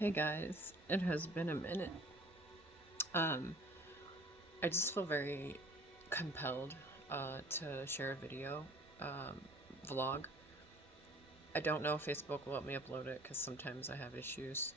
Hey guys, it has been a minute. Um, I just feel very compelled to share a video um, vlog. I don't know if Facebook will let me upload it because sometimes I have issues.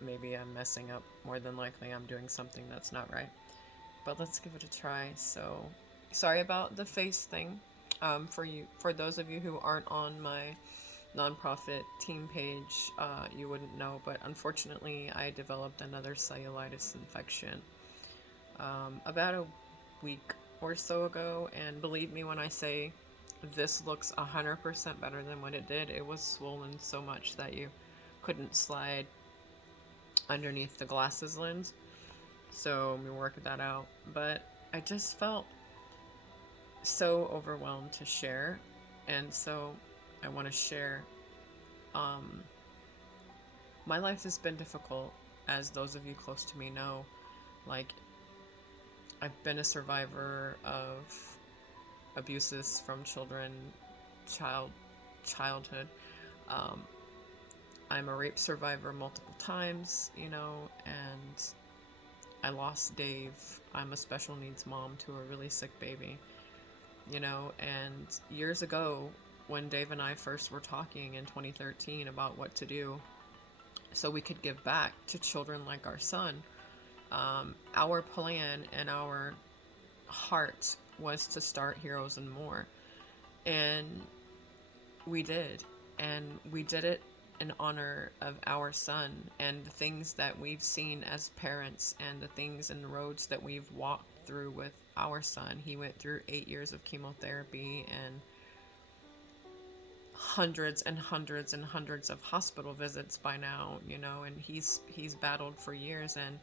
Maybe I'm messing up. More than likely, I'm doing something that's not right. But let's give it a try. So, sorry about the face thing. For those of you who aren't on my nonprofit team page, you wouldn't know, but unfortunately, I developed another cellulitis infection about a week or so ago. And believe me when I say this looks 100% better than what it did. It was swollen so much that you couldn't slide underneath the glasses lens. So we worked that out. But I just felt so overwhelmed to share. And so I want to share. Um, my life has been difficult, as those of you close to me know. Like, I've been a survivor of abuses from childhood. Um, I'm a rape survivor multiple times, and I lost Dave. I'm a special needs mom to a really sick baby, and years ago, when Dave and I first were talking in 2013 about what to do so we could give back to children like our son, our plan and our heart was to start Heroes and More. And we did. And we did it in honor of our son and the things that we've seen as parents and the things and the roads that we've walked through with our son. He went through 8 years of chemotherapy and hundreds and hundreds and hundreds of hospital visits by now, and he's battled for years. And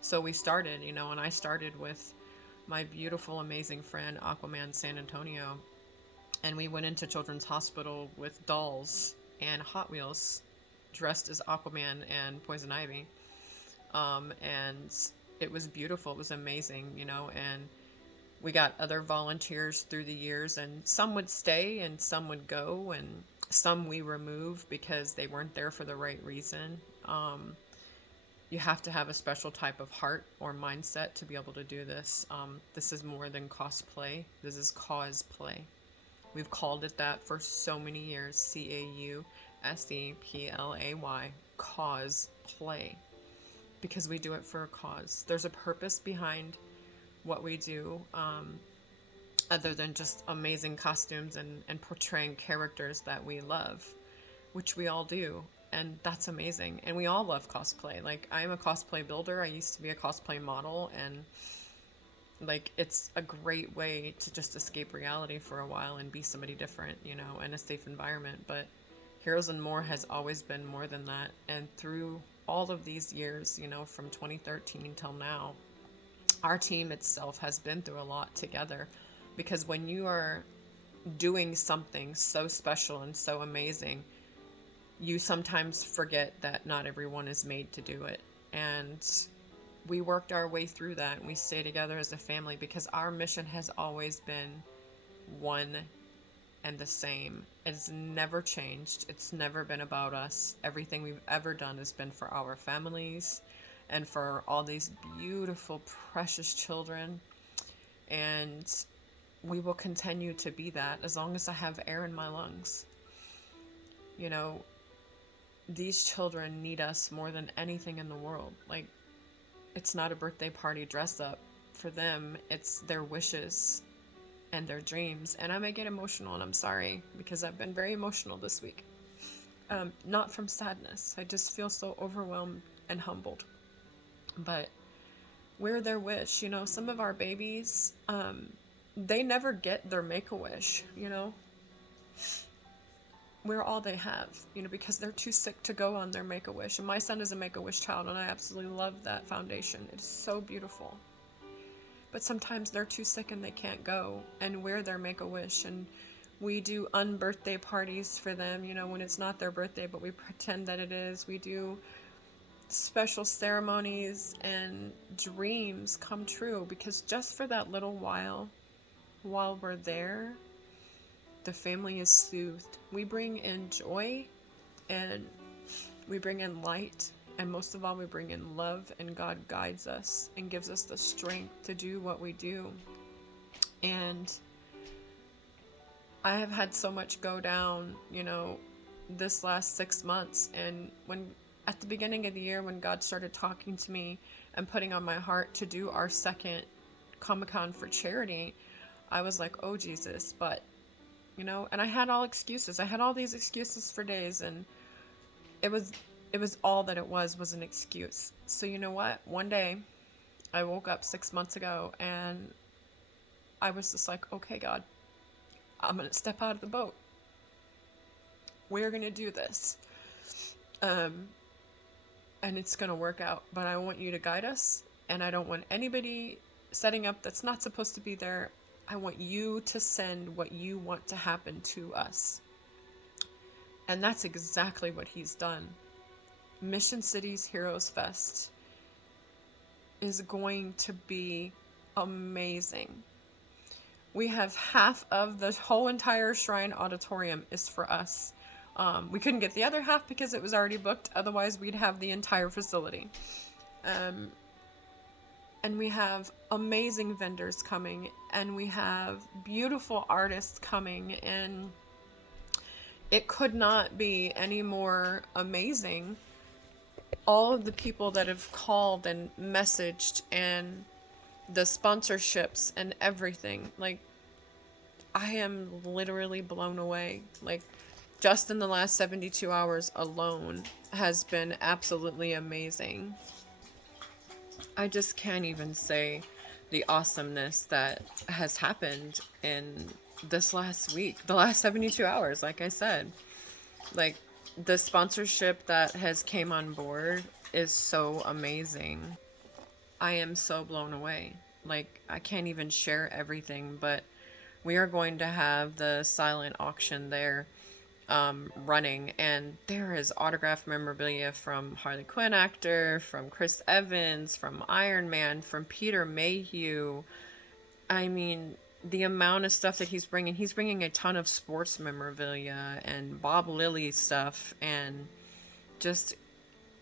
so we started, and I started with my beautiful, amazing friend Aquaman San Antonio, and we went into Children's Hospital with dolls and Hot Wheels, dressed as Aquaman and Poison Ivy, and it was beautiful. It was amazing, and we got other volunteers through the years, and some would stay and some would go, and some we removed because they weren't there for the right reason. You have to have a special type of heart or mindset to be able to do this. This is more than cosplay. This is cause-play. We've called it that for so many years. CAUSEPLAY. Cause play. Because we do it for a cause. There's a purpose behind what we do, other than just amazing costumes and portraying characters that we love, which we all do. And that's amazing. And we all love cosplay. Like, I'm a cosplay builder. I used to be a cosplay model, and like, it's a great way to just escape reality for a while and be somebody different, in a safe environment. But Heroes and More has always been more than that. And through all of these years, from 2013 till now, our team itself has been through a lot together. Because when you are doing something so special and so amazing, you sometimes forget that not everyone is made to do it. And we worked our way through that, and we stay together as a family because our mission has always been one and the same. It's never changed. It's never been about us. Everything we've ever done has been for our families and for all these beautiful, precious children. And we will continue to be that as long as I have air in my lungs. You know, these children need us more than anything in the world. Like, it's not a birthday party dress up for them, it's their wishes and their dreams. And I may get emotional, and I'm sorry because I've been very emotional this week. Not from sadness, I just feel so overwhelmed and humbled. But we're their wish. Some of our babies, they never get their make-a-wish. We're all they have, because they're too sick to go on their Make-A-Wish. And my son is a Make-A-Wish child, and I absolutely love that foundation. It is so beautiful. But sometimes they're too sick and they can't go, and we're their Make-A-Wish. And we do unbirthday parties for them, when it's not their birthday, but we pretend that it is. We do special ceremonies, and dreams come true, because just for that little while we're there, the family is soothed. We bring in joy, and we bring in light, And most of all, we bring in love, and God guides us and gives us the strength to do what we do. And I have had so much go down, this last 6 months. And at the beginning of the year, when God started talking to me and putting on my heart to do our second Comic-Con for charity, I was like, oh Jesus, but, and I had all excuses. I had all these excuses for days, and it was all that it was an excuse. So you know what? One day I woke up 6 months ago and I was just like, okay, God, I'm going to step out of the boat. We're going to do this. And it's going to work out, but I want you to guide us, and I don't want anybody setting up that's not supposed to be there. I want you to send what you want to happen to us. And that's exactly what he's done. Mission City's Heroes Fest is going to be amazing. We have half of the whole entire Shrine Auditorium is for us. We couldn't get the other half because it was already booked. Otherwise, we'd have the entire facility. And we have amazing vendors coming, and we have beautiful artists coming, and it could not be any more amazing. All of the people that have called and messaged, and the sponsorships and everything, like, I am literally blown away. Like, just in the last 72 hours alone has been absolutely amazing. I just can't even say the awesomeness that has happened in this last week, the last 72 hours, like I said. Like, the sponsorship that has came on board is so amazing. I am so blown away. Like, I can't even share everything, but we are going to have the silent auction there running, and there is autographed memorabilia from Harley Quinn actor, from Chris Evans, from Iron Man, from Peter Mayhew. I mean, the amount of stuff that he's bringing a ton of sports memorabilia and Bob Lilly stuff, and just,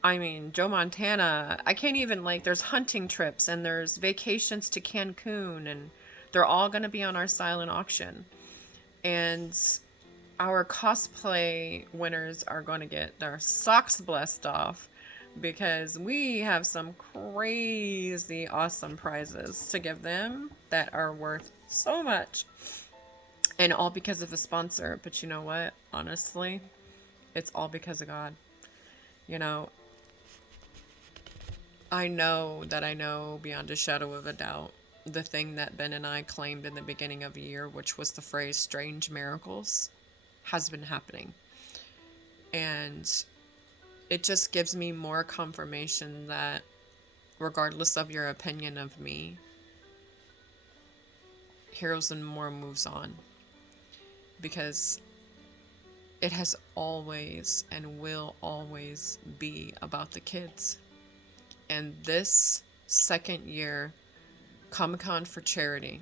I mean, Joe Montana. I can't even, like, there's hunting trips, and there's vacations to Cancun, and they're all going to be on our silent auction. And our cosplay winners are going to get their socks blessed off, because we have some crazy awesome prizes to give them that are worth so much. And all because of a sponsor. But you know what? Honestly, it's all because of God. I know beyond a shadow of a doubt the thing that Ben and I claimed in the beginning of the year, which was the phrase strange miracles, has been happening. And it just gives me more confirmation that regardless of your opinion of me, Heroes and More moves on. Because it has always and will always be about the kids. And this second year, Comic-Con for charity.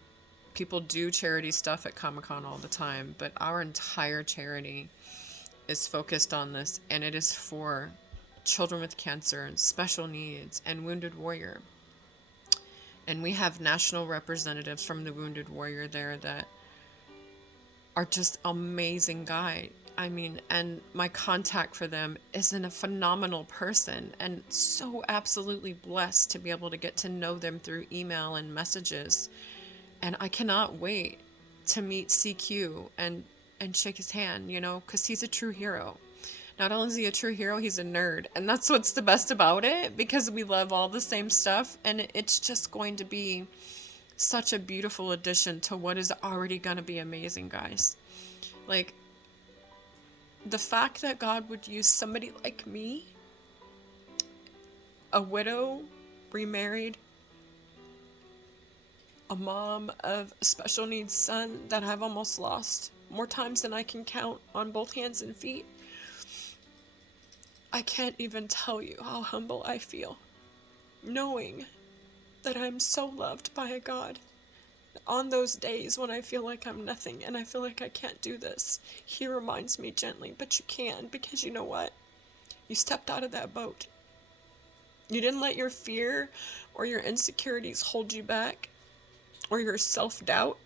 People do charity stuff at Comic-Con all the time, but our entire charity is focused on this, and it is for children with cancer and special needs and Wounded Warrior. And we have national representatives from the Wounded Warrior there that are just amazing guys. I mean, and my contact for them is a phenomenal person, and so absolutely blessed to be able to get to know them through email and messages. And I cannot wait to meet CQ and shake his hand, because he's a true hero. Not only is he a true hero, he's a nerd. And that's what's the best about it, because we love all the same stuff. And it's just going to be such a beautiful addition to what is already going to be amazing, guys. Like, the fact that God would use somebody like me, a widow, remarried, a mom of a special needs son that I've almost lost more times than I can count on both hands and feet. I can't even tell you how humble I feel, knowing that I'm so loved by a God. On those days when I feel like I'm nothing and I feel like I can't do this, he reminds me gently, but you can, because you know what? You stepped out of that boat. You didn't let your fear or your insecurities hold you back, or your self-doubt.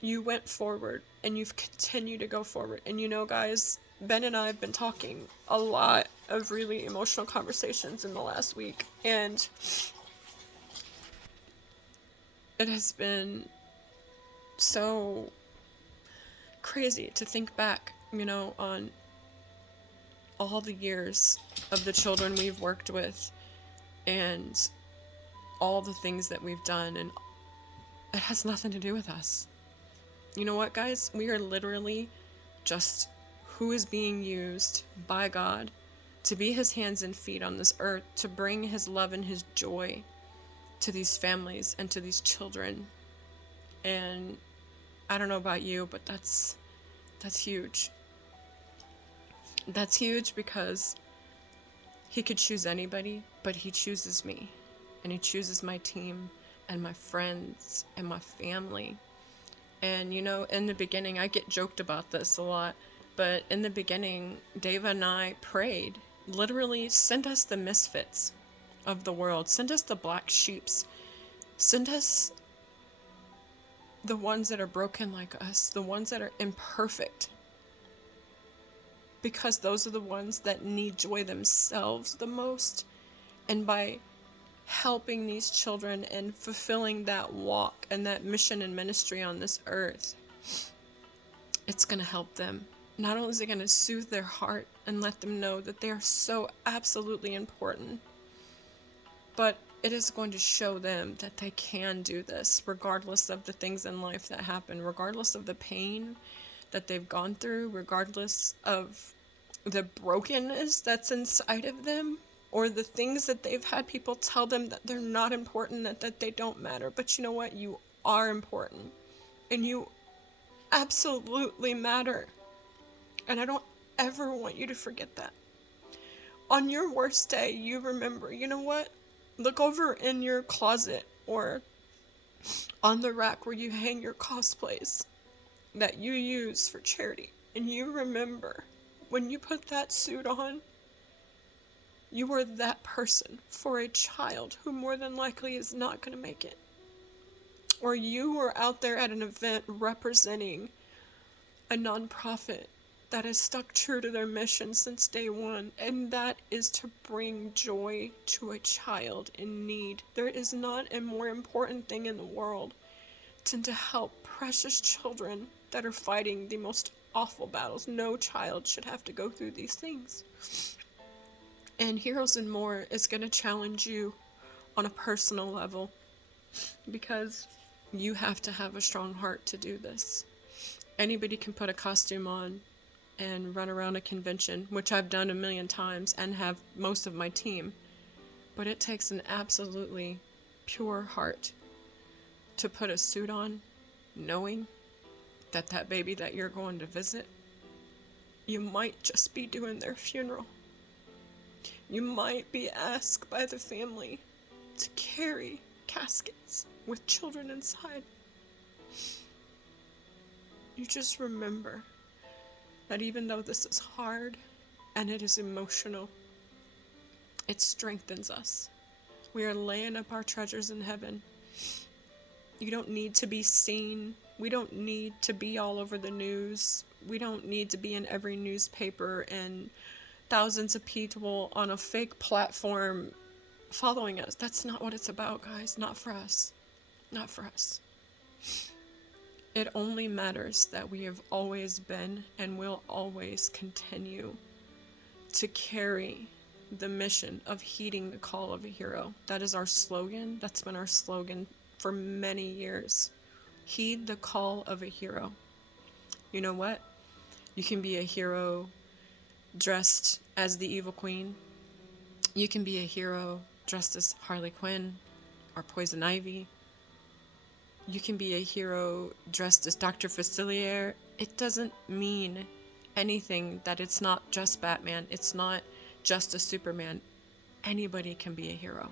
You went forward, and you've continued to go forward. And you know, guys, Ben and I have been talking a lot of really emotional conversations in the last week, and it has been so crazy to think back, you know, on all the years of the children we've worked with and all the things that we've done, and it has nothing to do with us. You know what, guys? We are literally just who is being used by God to be his hands and feet on this earth, to bring his love and his joy to these families and to these children. And I don't know about you, but that's huge. That's huge, because he could choose anybody, but he chooses me, and he chooses my team and my friends and my family. And, you know, in the beginning, I get joked about this a lot, but in the beginning, Dave and I prayed, literally, send us the misfits of the world. Send us the black sheeps. Send us the ones that are broken like us, the ones that are imperfect. Because those are the ones that need joy themselves the most. And by helping these children and fulfilling that walk and that mission and ministry on this earth, it's going to help them. Not only is it going to soothe their heart and let them know that they are so absolutely important, but it is going to show them that they can do this regardless of the things in life that happen, regardless of the pain that they've gone through, regardless of the brokenness that's inside of them, or the things that they've had people tell them that they're not important, that they don't matter. But you know what? You are important. And you absolutely matter. And I don't ever want you to forget that. On your worst day, you remember, you know what? Look over in your closet or on the rack where you hang your cosplays that you use for charity. And you remember, when you put that suit on, you were that person for a child who more than likely is not going to make it. Or you were out there at an event representing a nonprofit that has stuck true to their mission since day one, and that is to bring joy to a child in need. There is not a more important thing in the world than to help precious children that are fighting the most awful battles. No child should have to go through these things. And Heroes and More is going to challenge you on a personal level, because you have to have a strong heart to do this. Anybody can put a costume on and run around a convention, which I've done a million times and have most of my team, but it takes an absolutely pure heart to put a suit on, knowing that that baby that you're going to visit, you might just be doing their funeral. You might be asked by the family to carry caskets with children inside. You just remember that even though this is hard and it is emotional, it strengthens us. We are laying up our treasures in heaven. You don't need to be seen. We don't need to be all over the news. We don't need to be in every newspaper and thousands of people on a fake platform following us. That's not what it's about, guys. Not for us. Not for us. It only matters that we have always been and will always continue to carry the mission of heeding the call of a hero. That is our slogan. That's been our slogan for many years. Heed the call of a hero. You know what? You can be a hero dressed as the evil queen. You can be a hero dressed as Harley Quinn or Poison Ivy. You can be a hero dressed as Dr. Facilier. It doesn't mean anything that it's not just Batman. It's not just a Superman. Anybody can be a hero.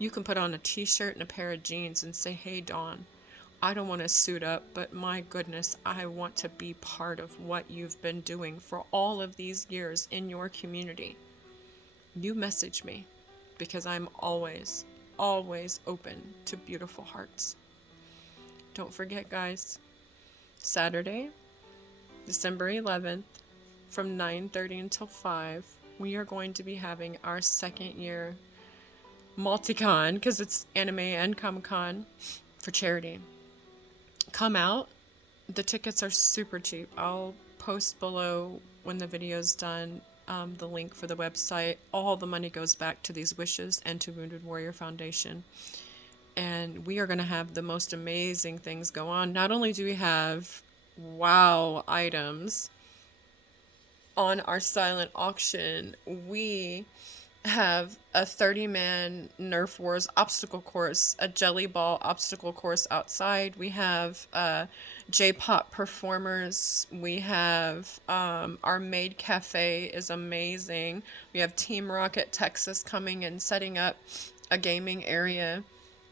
You can put on a t-shirt and a pair of jeans and say, hey, Dawn, I don't want to suit up, but my goodness, I want to be part of what you've been doing for all of these years in your community. You message me. because I'm always, always open to beautiful hearts. Don't forget, guys, Saturday, December 11th, from 9:30 until 5, we are going to be having our second year multi-con, because it's anime and Comic-Con for charity. Come out. The tickets are super cheap. I'll post below when the video's done the link for the website. All the money goes back to these wishes and to Wounded Warrior Foundation. And we are going to have the most amazing things go on. Not only do we have wow items on our silent auction, we have a 30-man Nerf Wars obstacle course, a Jelly Ball obstacle course outside. We have J-pop performers. We have our maid cafe is amazing. We have Team Rocket Texas coming and setting up a gaming area.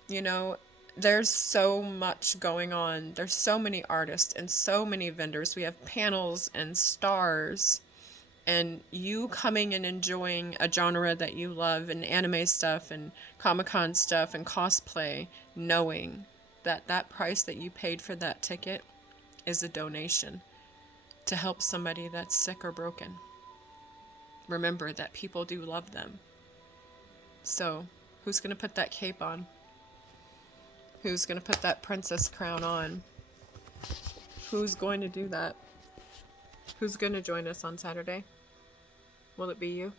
You know, there's so much going on. There's so many artists and so many vendors. We have panels and stars. And you coming and enjoying a genre that you love, and anime stuff and Comic-Con stuff and cosplay, knowing that that price that you paid for that ticket is a donation to help somebody that's sick or broken. Remember that people do love them. So, who's going to put that cape on? Who's going to put that princess crown on? Who's going to do that? Who's going to join us on Saturday? Will it be you?